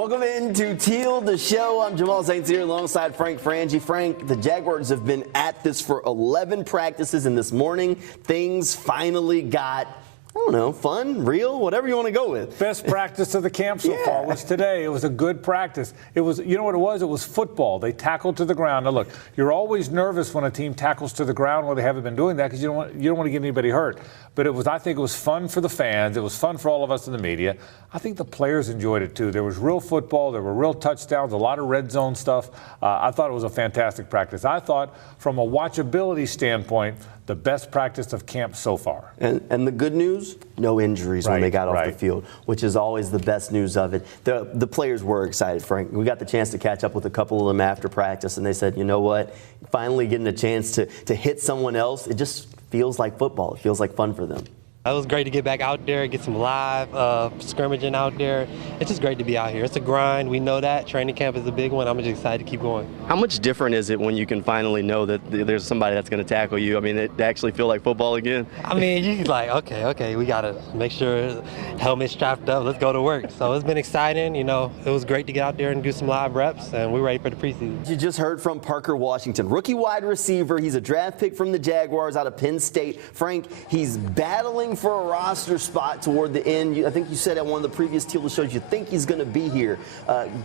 Welcome into Teal, the show. I'm Jamal Saints here alongside Frank Frangie. Frank, the Jaguars have been at this for 11 practices, and this morning things finally got, I don't know, fun, real, whatever you want to go with. Best practice of the camp so far was today. It was a good practice. It was, you know what it was? It was football. They tackled to the ground. Now look, you're always nervous when a team tackles to the ground when they haven't been doing that because you don't want to get anybody hurt. But I think it was fun for the fans. It was fun for all of us in the media. I think the players enjoyed it too. There was real football. There were real touchdowns, a lot of red zone stuff. I thought it was a fantastic practice. I thought from a watchability standpoint, the best practice of camp so far. And the good news, no injuries when they got off the field, which is always the best news of it. The players were excited, Frank. We got the chance to catch up with a couple of them after practice, and they said, you know what, finally getting a chance to hit someone else, it just feels like football. It feels like fun for them. It was great to get back out there, get some live scrimmaging out there. It's just great to be out here. It's a grind. We know that. Training camp is a big one. I'm just excited to keep going. How much different is it when you can finally know that there's somebody that's going to tackle you? I mean, it actually feel like football again? I mean, you're like, okay, we got to make sure helmet's strapped up. Let's go to work. So it's been exciting. You know, it was great to get out there and do some live reps, and we're ready for the preseason. You just heard from Parker Washington, rookie wide receiver. He's a draft pick from the Jaguars out of Penn State. Frank, he's battling for a roster spot toward the end. I think you said at one of the previous Teal shows you think he's going to be here.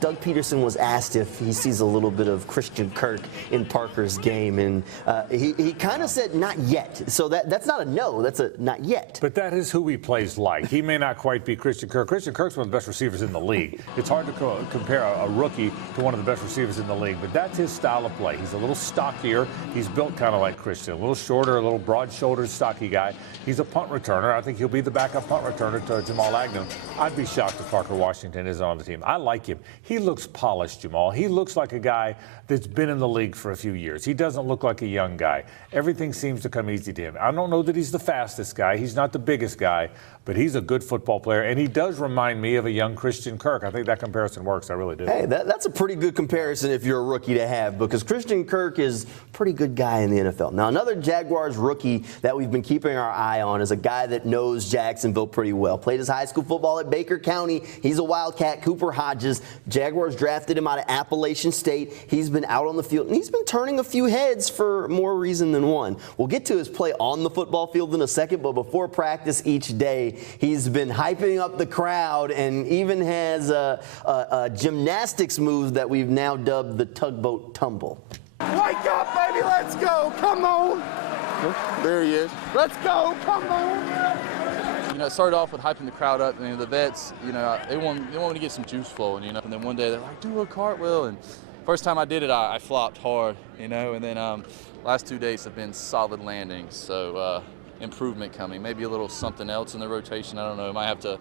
Doug Peterson was asked if he sees a little bit of Christian Kirk in Parker's game, and he kind of said not yet. So that's not a no, that's a not yet. But that is who he plays like. He may not quite be Christian Kirk. Christian Kirk's one of the best receivers in the league. It's hard to compare a rookie to one of the best receivers in the league, but that's his style of play. He's a little stockier. He's built kind of like Christian, a little shorter, a little broad-shouldered, stocky guy. He's a punt returner. I think he'll be the backup punt returner to Jamal Agnew. I'd be shocked if Parker Washington isn't on the team. I like him. He looks polished, Jamal. He looks like a guy that's been in the league for a few years. He doesn't look like a young guy. Everything seems to come easy to him. I don't know that he's the fastest guy. He's not the biggest guy, but he's a good football player, and he does remind me of a young Christian Kirk. I think that comparison works. I really do. Hey, that's a pretty good comparison if you're a rookie to have, because Christian Kirk is a pretty good guy in the NFL. Now, another Jaguars rookie that we've been keeping our eye on is a guy that knows Jacksonville pretty well. Played his high school football at Baker County. He's a Wildcat, Cooper Hodges. Jaguars drafted him out of Appalachian State. He's been out on the field, and he's been turning a few heads for more reason than one. We'll get to his play on the football field in a second, but before practice each day, he's been hyping up the crowd and even has a gymnastics move that we've now dubbed the tugboat tumble. Wake up, baby, let's go, come on. There he is. Let's go, come on. You know, it started off with hyping the crowd up. You know, the vets, you know, they want me to get some juice flowing, you know. And then one day they're like, do a cartwheel. And first time I did it, I flopped hard, you know. And then last 2 days have been solid landings. So improvement coming. Maybe a little something else in the rotation. I don't know. Might have to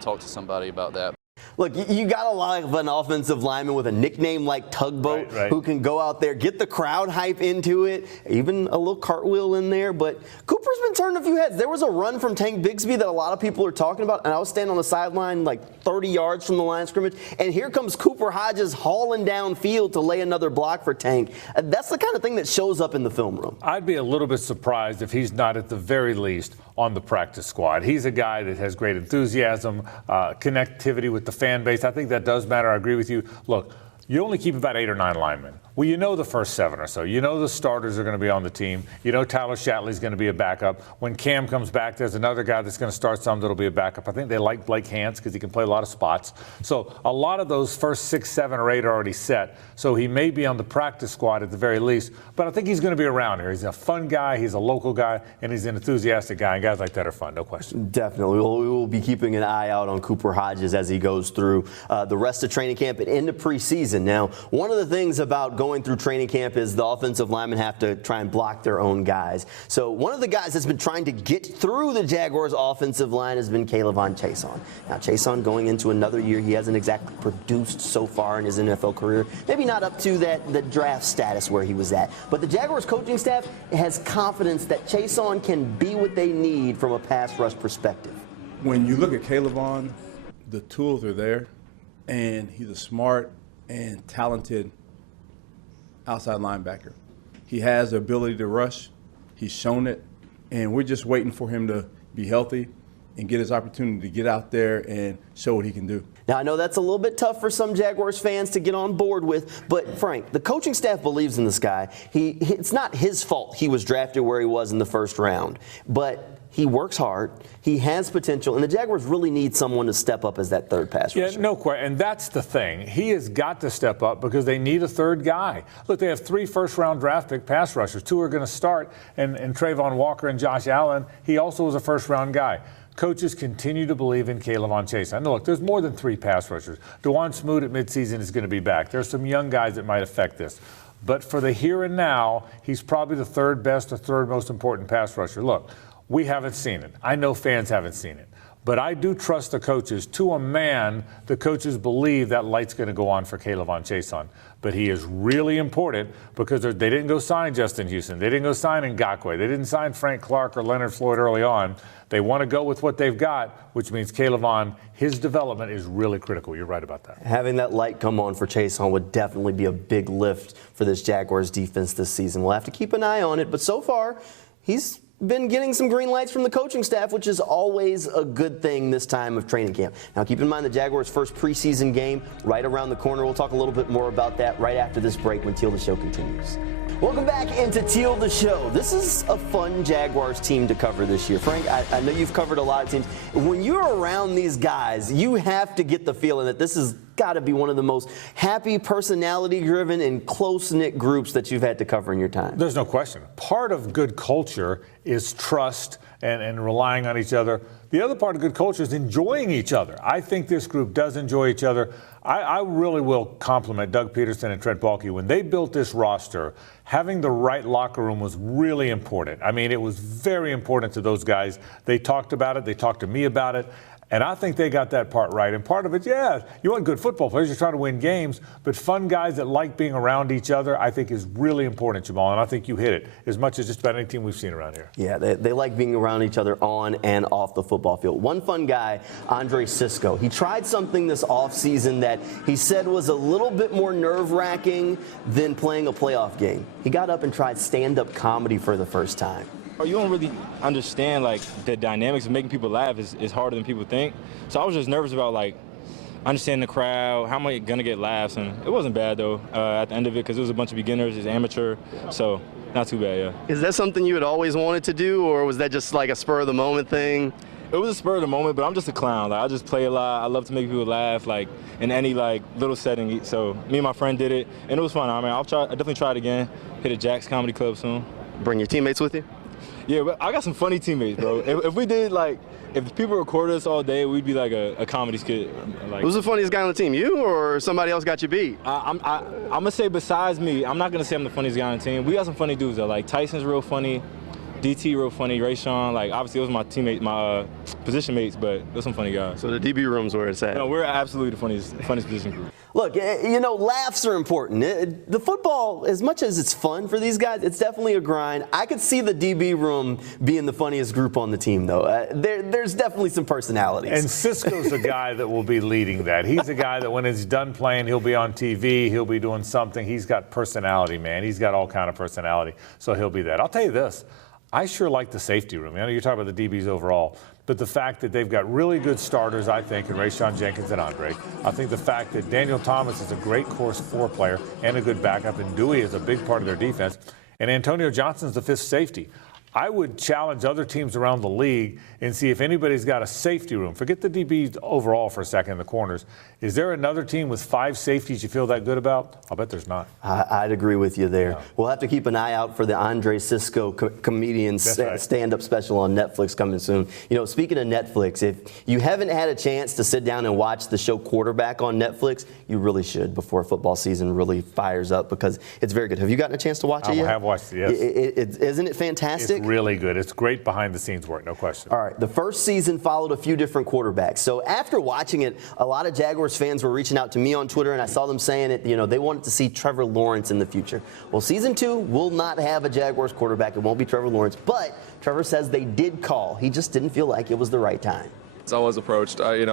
talk to somebody about that. Look, you got a lot of an offensive lineman with a nickname like Tugboat who can go out there, get the crowd hype into it, even a little cartwheel in there. But Cooper's been turning a few heads. There was a run from Tank Bigsby that a lot of people are talking about, and I was standing on the sideline like 30 yards from the line of scrimmage, and here comes Cooper Hodges hauling downfield to lay another block for Tank. That's the kind of thing that shows up in the film room. I'd be a little bit surprised if he's not at the very least on the practice squad. He's a guy that has great enthusiasm, connectivity with the fan base. I think that does matter. I agree with you. Look, you only keep about 8 or 9 linemen. Well, you know the first 7 or so. You know the starters are going to be on the team. You know Tyler Shatley's going to be a backup. When Cam comes back, there's another guy that's going to start some that'll be a backup. I think they like Blake Hance because he can play a lot of spots. So a lot of those first 6, 7, or 8 are already set. So he may be on the practice squad at the very least. But I think he's going to be around here. He's a fun guy. He's a local guy. And he's an enthusiastic guy. And guys like that are fun, no question. Definitely. We will be keeping an eye out on Cooper Hodges as he goes through the rest of training camp and into preseason. Now, one of the things about going through training camp is the offensive linemen have to try and block their own guys. So one of the guys that's been trying to get through the Jaguars offensive line has been K'Lavon Chaisson. Now, Chaisson going into another year, he hasn't exactly produced so far in his NFL career. Maybe not up to the draft status where he was at. But the Jaguars coaching staff has confidence that Chaisson can be what they need from a pass rush perspective. When you look at K'Lavon, the tools are there, and he's a smart and talented outside linebacker. He has the ability to rush. He's shown it, and we're just waiting for him to be healthy and get his opportunity to get out there and show what he can do. Now, I know that's a little bit tough for some Jaguars fans to get on board with, but Frank, the coaching staff believes in this guy. It's not his fault he was drafted where he was in the first round, but he works hard. He has potential, and the Jaguars really need someone to step up as that third pass rusher. Yeah, no question. And that's the thing. He has got to step up because they need a third guy. Look, they have 3 first-round draft pick pass rushers. 2 are going to start, and Trayvon Walker and Josh Allen. He also was a first-round guy. Coaches continue to believe in K'Lavon Chase. I know, look, there's more than 3 pass rushers. DeJuan Smoot at midseason is going to be back. There's some young guys that might affect this. But for the here and now, he's probably the 3rd best or 3rd most important pass rusher. Look, we haven't seen it. I know fans haven't seen it. But I do trust the coaches. To a man, the coaches believe that light's going to go on for K'Lavon Chase on. But he is really important because they didn't go sign Justin Houston. They didn't go sign Ngakoue. They didn't sign Frank Clark or Leonard Floyd early on. They want to go with what they've got, which means K'Lavon, his development is really critical. You're right about that. Having that light come on for Chase on would definitely be a big lift for this Jaguars defense this season. We'll have to keep an eye on it. But so far, he's been getting some green lights from the coaching staff, which is always a good thing this time of training camp. Now, keep in mind the Jaguars' first preseason game right around the corner. We'll talk a little bit more about that right after this break when Teal the Show continues. Welcome back into Teal the Show. This is a fun Jaguars team to cover this year. Frank, I know you've covered a lot of teams. When you're around these guys, you have to get the feeling that this has got to be one of the most happy, personality-driven, and close-knit groups that you've had to cover in your time. There's no question. Part of good culture is trust and relying on each other. The other part of good culture is enjoying each other. I think this group does enjoy each other. I really will compliment Doug Peterson and Trent Baalke. When they built this roster, having the right locker room was really important. I mean, it was very important to those guys. They talked about it. They talked to me about it. And I think they got that part right. And part of it, yeah, you want good football players. You're trying to win games. But fun guys that like being around each other, I think is really important, Jamal. And I think you hit it as much as just about any team we've seen around here. Yeah, they like being around each other on and off the football field. One fun guy, Cisco. He tried something this offseason that he said was a little bit more nerve-wracking than playing a playoff game. He got up and tried stand-up comedy for the first time. You don't really understand, like, the dynamics of making people laugh is harder than people think. So I was just nervous about, like, understanding the crowd, how am I going to get laughs? And it wasn't bad, though, at the end of it, because it was a bunch of beginners, it's amateur, so not too bad, yeah. Is that something you had always wanted to do, or was that just like a spur-of-the-moment thing? It was a spur of the moment, but I'm just a clown. Like, I just play a lot. I love to make people laugh, like, in any, like, little setting. So me and my friend did it, and it was fun. I mean, I definitely try it again. Hit a Jack's Comedy Club soon. Bring your teammates with you? Yeah, but I got some funny teammates, bro. If we did, like, if people recorded us all day, we'd be like a comedy skit. Like, who's the funniest guy on the team, you or somebody else got you beat? I'm going to say besides me, I'm not going to say I'm the funniest guy on the team. We got some funny dudes, though. Like, Tyson's real funny. DT real funny, Rayshawn, like obviously those are my teammates, my position mates, but there's some funny guys. So the DB room's where it's at. No, we're absolutely the funniest position group. Look, you know, laughs are important. The football, as much as it's fun for these guys, it's definitely a grind. I could see the DB room being the funniest group on the team, though. There's definitely some personalities. And Cisco's a guy that will be leading that. He's a guy that when he's done playing, he'll be on TV, he'll be doing something. He's got personality, man. He's got all kind of personality, so he'll be that. I'll tell you this. I sure like the safety room. I know you're talking about the DBs overall, but the fact that they've got really good starters, I think, in Rayshawn Jenkins and Andre. I think the fact that Daniel Thomas is a great course 4 player and a good backup, and Dewey is a big part of their defense, and Antonio Johnson's the 5th safety. I would challenge other teams around the league and see if anybody's got a safety room. Forget the DBs overall for a second in the corners. Is there another team with 5 safeties you feel that good about? I'll bet there's not. I'd agree with you there. Yeah. We'll have to keep an eye out for the Cisco comedian stand-up special on Netflix coming soon. You know, speaking of Netflix, if you haven't had a chance to sit down and watch the show Quarterback on Netflix, you really should before football season really fires up because it's very good. Have you gotten a chance to watch it yet? I have watched it, yes. Isn't it fantastic? It's really good. It's great behind-the-scenes work, no question. All right, the first season followed a few different quarterbacks. So after watching it, a lot of Jaguars fans were reaching out to me on Twitter, and I saw them saying it. You know, they wanted to see Trevor Lawrence in the future. Well, season 2 will not have a Jaguars quarterback. It won't be Trevor Lawrence, but Trevor says they did call. He just didn't feel like it was the right time. I was approached. I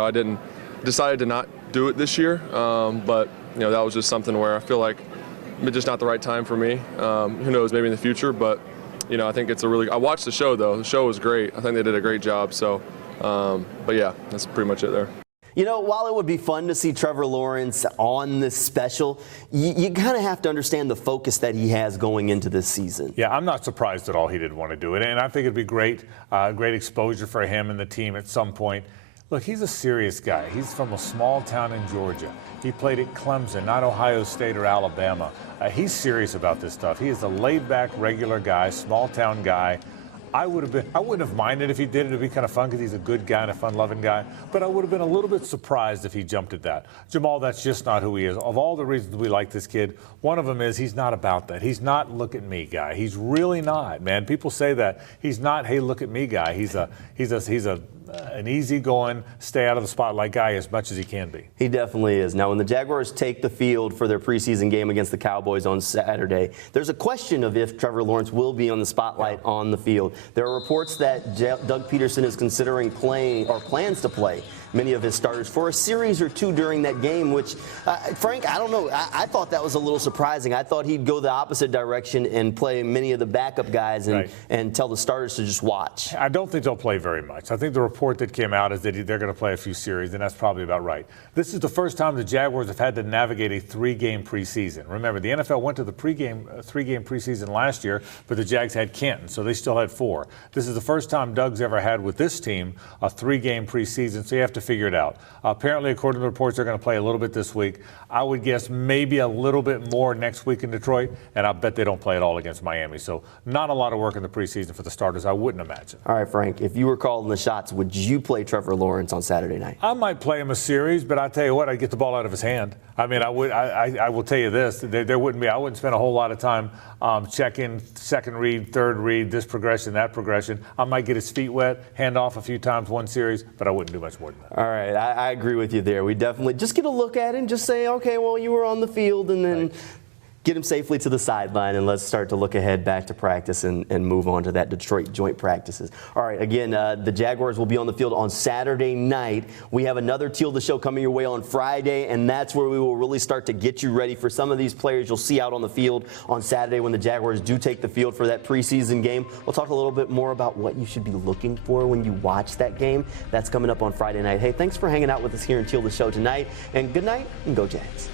decided to not do it this year, but that was just something where I feel like it's just not the right time for me. Who knows, maybe in the future, but I think it's I watched the show though. The show was great. I think they did a great job. So, But yeah, that's pretty much it there. You know, while it would be fun to see Trevor Lawrence on this special, you kind of have to understand the focus that he has going into this season. Yeah, I'm not surprised at all he didn't want to do it. And I think it'd be great exposure for him and the team at some point. Look, he's a serious guy. He's from a small town in Georgia. He played at Clemson, not Ohio State or Alabama. He's serious about this stuff. He is a laid-back, regular guy, small-town guy. I wouldn't have minded if he did it. It'd be kind of fun because he's a good guy and a fun-loving guy. But I would have been a little bit surprised if he jumped at that. Jamal, that's just not who he is. Of all the reasons we like this kid, one of them is he's not about that. He's not look at me guy. He's really not, man. People say that. He's not, hey, look at me guy. He's an easygoing, stay out of the spotlight guy as much as he can be. He definitely is. Now, when the Jaguars take the field for their preseason game against the Cowboys on Saturday, there's a question of if Trevor Lawrence will be on the spotlight on the field. There are reports that Doug Peterson is considering playing or plans to play many of his starters for a series or two during that game, which, Frank, I don't know. I thought that was a little surprising. I thought he'd go the opposite direction and play many of the backup guys and tell the starters to just watch. I don't think they'll play very much. I think the report that came out is that they're going to play a few series, and that's probably about right. This is the first time the Jaguars have had to navigate a three-game preseason. Remember, the NFL went to the three-game preseason last year, but the Jags had Canton, so they still had 4. This is the first time Doug's ever had with this team a 3-game preseason, so you have to figure it out. Apparently, according to the reports, they're going to play a little bit this week. I would guess maybe a little bit more next week in Detroit, and I bet they don't play at all against Miami. So not a lot of work in the preseason for the starters, I wouldn't imagine. All right, Frank, if you were calling the shots, would you play Trevor Lawrence on Saturday night? I might play him a series, but I tell you what, I'd get the ball out of his hand. I mean, I will tell you this, I wouldn't spend a whole lot of time checking second read, third read, this progression, that progression. I might get his feet wet, hand off a few times one series, but I wouldn't do much more than that. All right, I agree with you there. We definitely just get a look at him, just say, okay, well, you were on the field, and then get him safely to the sideline, and let's start to look ahead back to practice and move on to that Detroit joint practices. All right, again, the Jaguars will be on the field on Saturday night. We have another Teal the Show coming your way on Friday, and that's where we will really start to get you ready for some of these players you'll see out on the field on Saturday when the Jaguars do take the field for that preseason game. We'll talk a little bit more about what you should be looking for when you watch that game. That's coming up on Friday night. Hey, thanks for hanging out with us here in Teal the Show tonight, and good night, and go Jags.